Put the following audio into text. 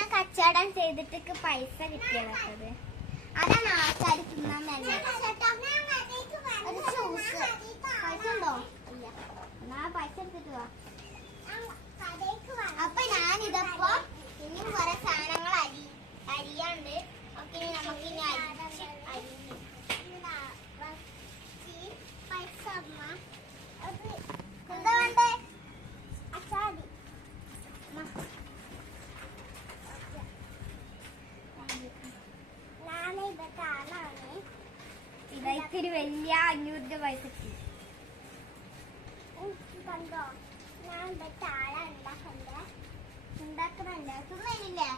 ഞാൻ കച്ചവടം ചെയ്തിട്ട് പൈസ കിട്ടിയത്. അതാണ് ആൾക്കാർ തിന്നാൻ വേണ്ടത്. ഒരു ജ്യൂസ് പൈസ ഉണ്ടോ? ഇല്ല. എന്നാ പൈസ എടുത്തിട്ട് വാ. അപ്പൊ ഞാനിതപ്പോ ഇനിയും കുറെ സാധനങ്ങൾ അരിയാണ്ട് ഒക്കെ നമുക്ക് ഇനി എന്താ വേണ്ടേ? അച്ചാടി ഇതൊരു വലിയ 500 രൂപ പൈസ കണ്ടോ? ഞാൻ ഉണ്ടാക്കണല്ലേ തിന്നില്ലേ?